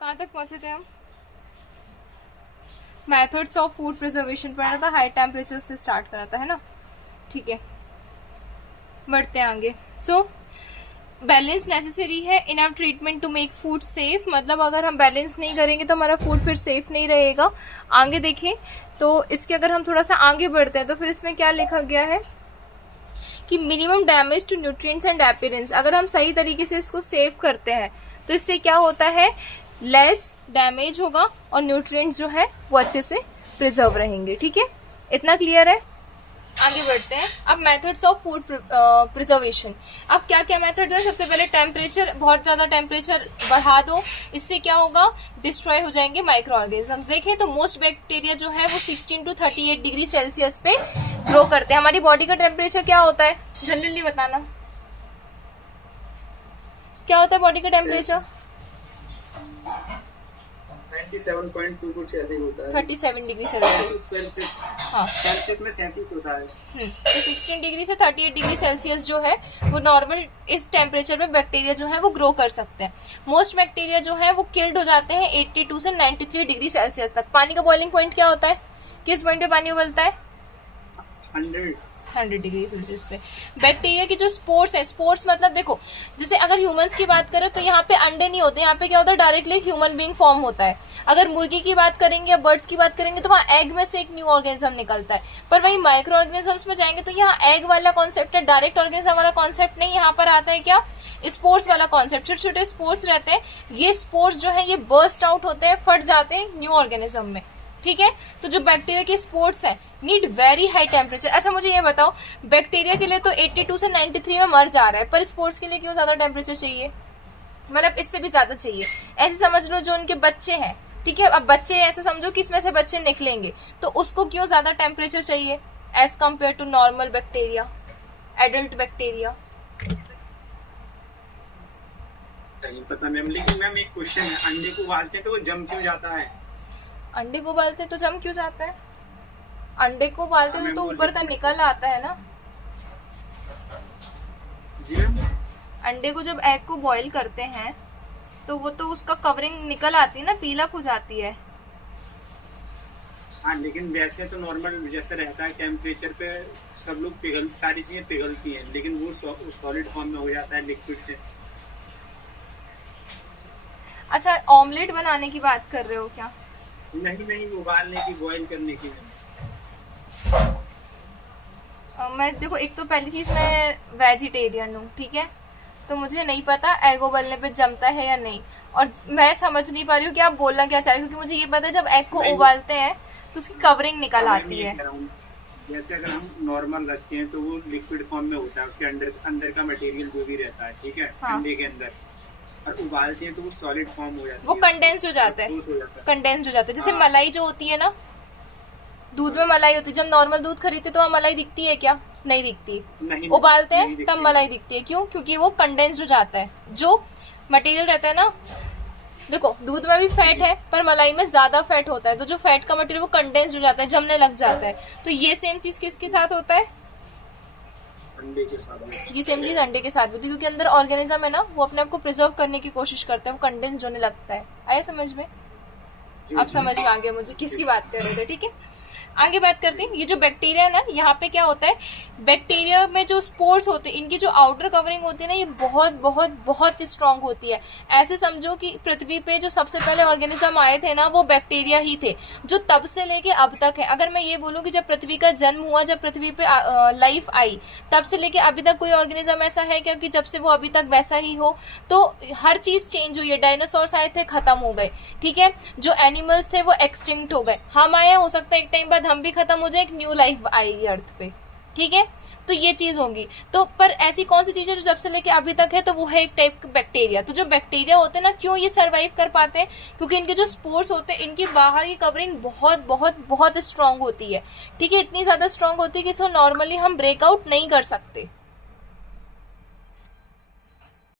कहाँ तक पहुंचे थे हम? मेथड्स ऑफ फूड प्रिजर्वेशन पढ़ना था, हाई टेम्परेचर से स्टार्ट करा था, है ना? ठीक है, बढ़ते हैं आगे। सो बैलेंस नेसेसरी है in our treatment to make food safe. मतलब अगर हम बैलेंस नहीं करेंगे तो हमारा फूड फिर सेफ नहीं रहेगा। आगे देखें तो इसके अगर हम थोड़ा सा आगे बढ़ते हैं तो फिर इसमें क्या लिखा गया है कि minimum damage to nutrients and appearance. अगर हम सही तरीके से इसको सेव करते हैं तो इससे क्या होता है, लेस डैमेज होगा और न्यूट्रिएंट्स जो है वो अच्छे से प्रिजर्व रहेंगे। ठीक है, इतना क्लियर है? आगे बढ़ते हैं। अब मेथड्स ऑफ फूड प्रिजर्वेशन। अब क्या क्या मेथड है? सबसे पहले टेम्परेचर, बहुत ज्यादा टेम्परेचर बढ़ा दो, इससे क्या होगा, डिस्ट्रॉय हो जाएंगे माइक्रो ऑर्गेनिजम्स। देखें तो मोस्ट बैक्टीरिया जो है वो 16 to 38 डिग्री सेल्सियस पे ग्रो करते हैं। हमारी बॉडी का टेम्परेचर क्या होता है, जल्दी बताना, क्या होता है बॉडी का टेम्परेचर? 97.2 कुछ ऐसे ही होता है, 37 डिग्री सेल्सियस। हाँ, सेल्सियस में 37 होता है। तो 16 डिग्री से 38 डिग्री सेल्सियस जो है वो नॉर्मल इस टेम्परेचर में बैक्टीरिया जो है वो ग्रो कर सकते हैं। मोस्ट बैक्टीरिया जो है वो किल्ड हो जाते हैं 82 से 93 डिग्री सेल्सियस तक। पानी का बॉइलिंग पॉइंट क्या होता है, किस पॉइंट पे पानी उबलता है? 100 डिग्री सेल्सियस पे। बैक्टीरिया की जो स्पोर्स है, स्पोर्स मतलब देखो, जैसे अगर ह्यूमंस की बात करें तो यहाँ पे अंडे नहीं होते, यहाँ पे क्या होता है, डायरेक्टली ह्यूमन बीइंग फॉर्म होता है। अगर मुर्गी की बात करेंगे या बर्ड्स की बात करेंगे तो वहाँ एग में से एक न्यू ऑर्गेनिज्म निकलता है। पर वही माइक्रो ऑर्गेनिजम्स में जाएंगे तो यहाँ एग वाला कॉन्सेप्ट है, डायरेक्ट ऑर्गेनिज्म वाला कॉन्सेप्ट नहीं। यहाँ पर आता है क्या, स्पोर्स वाला कॉन्सेप्ट। छोटे छोटे स्पोर्स रहते हैं, ये स्पोर्स जो है ये बर्स्ट आउट होते हैं, फट जाते हैं न्यू ऑर्गेनिज्म में। ठीक है, तो जो बैक्टीरिया की स्पोर्स है नीड वेरी हाई टेम्परेचर। अच्छा मुझे ये बताओ, बैक्टीरिया के लिए तो 82 से 93 में मर जा रहा है, पर स्पोर्स के लिए क्यों ज्यादा टेम्परेचर चाहिए? मतलब इससे भी ज्यादा चाहिए। ऐसे समझ लो जो उनके बच्चे हैं, ठीक है, अब बच्चे ऐसे समझो कि इसमें से बच्चे निकलेंगे तो उसको क्यों ज्यादा टेम्परेचर चाहिए as compare to normal bacteria, adult bacteria? पता मैम, लेकिन मैम एक क्वेश्चन है, अंडे को उबालते हैं तो वो जम क्यों जाता है? अंडे को उबालते तो जम क्यों जाता है? अंडे को उबालते तो ऊपर का निकल आता है ना। जी मैम, अंडे को जब एग को बॉईल करते हैं तो वो तो उसका कवरिंग निकल आती है ना, पीलअप हो जाती है। हाँ, लेकिन वैसे तो नॉर्मल जैसे रहता है टेम्परेचर पे सब लोग पिघल, सारी चीजें पिघलती हैं, लेकिन वो सॉलिड फॉर्म में हो जाता है लिक्विड से। अच्छा, ऑमलेट बनाने की बात कर रहे हो क्या? नहीं, उबालने की, बॉईल करने की। मैं देखो, एक तो पहली चीज मैं वेजिटेरियन हूँ, ठीक है, तो मुझे नहीं पता एग उबलने पे जमता है या नहीं, और मैं समझ नहीं पा रही हूँ कि आप बोलना क्या चाह रहे हो, क्योंकि मुझे ये पता है जब एग को उबालते हैं तो उसकी कवरिंग निकल आती है। जैसे अगर हम नॉर्मल रखते हैं तो वो लिक्विड फॉर्म में होता है, उसके अंदर का मटेरियल जो भी रहता है, ठीक है, हाँ। अंडे के अंदर, और उबालते हैं तो वो सॉलिड फॉर्म हो जाता है, वो कंडेंस हो जाता है, कंडेंस हो जाता है। जैसे मलाई जो होती है ना, दूध में मलाई होती है, जब नॉर्मल दूध खरीदते तो वहाँ मलाई दिखती है क्या? नहीं दिखती। नहीं, उबालते हैं नहीं तब मलाई दिखती है। क्यों? क्योंकि वो कंडेंस हो जाता है। जो मटेरियल रहता है ना, देखो दूध में भी फैट है पर मलाई में ज्यादा फैट होता है, तो जो फैट का मटेरियल वो कंडेंस हो जाता है, जमने लग जाता है। तो ये सेम चीज किसके साथ होता है? अंडे के साथ। ये सेम चीज अंडे के साथ होती है, क्योंकि अंदर ऑर्गेनिज्म है ना, वो अपने आप को प्रिजर्व करने की कोशिश करता है, वो कंडेंस होने लगता है। आया समझ में? अब समझ में आ गया मुझे किसकी बात कर रहे थे। ठीक है, आगे बात करते हैं। ये जो बैक्टीरिया है ना, यहाँ पे क्या होता है, बैक्टीरिया में जो स्पोर्स होते हैं, इनकी जो आउटर कवरिंग होती है ना, ये बहुत बहुत बहुत स्ट्रांग होती है। ऐसे समझो कि पृथ्वी पे जो सबसे पहले ऑर्गेनिज्म आए थे ना, वो बैक्टीरिया ही थे, जो तब से लेके अब तक है। अगर मैं ये बोलूँ कि जब पृथ्वी का जन्म हुआ, जब पृथ्वी पे लाइफ आई, तब से लेके अभी तक कोई ऑर्गेनिज्म ऐसा है क्या कि जब से वो अभी तक वैसा ही हो? तो हर चीज चेंज हुई है। डायनासोर्स आए थे, खत्म हो गए, ठीक है, जो एनिमल्स थे वो एक्सटिंक्ट हो गए, हम आए, हो सकता है एक टाइम बाद हम भी खत्म हो जाए, एक न्यू लाइफ आएगी अर्थ पे, ठीक है। तो ये चीज होगी। तो पर ऐसी कौन सी चीज है जो जब से लेके अभी तक है? तो वो है एक टाइप का बैक्टीरिया। तो जो बैक्टीरिया होते हैं ना, क्यों ये सरवाइव कर पाते हैं? क्योंकि इनके जो स्पोर्स होते हैं, इनकी बाहर की कवरिंग बहुत बहुत बहुत स्ट्रांग होती है, ठीक है, इतनी ज्यादा स्ट्रांग होती है कि इसको नॉर्मली हम ब्रेकआउट नहीं कर सकते।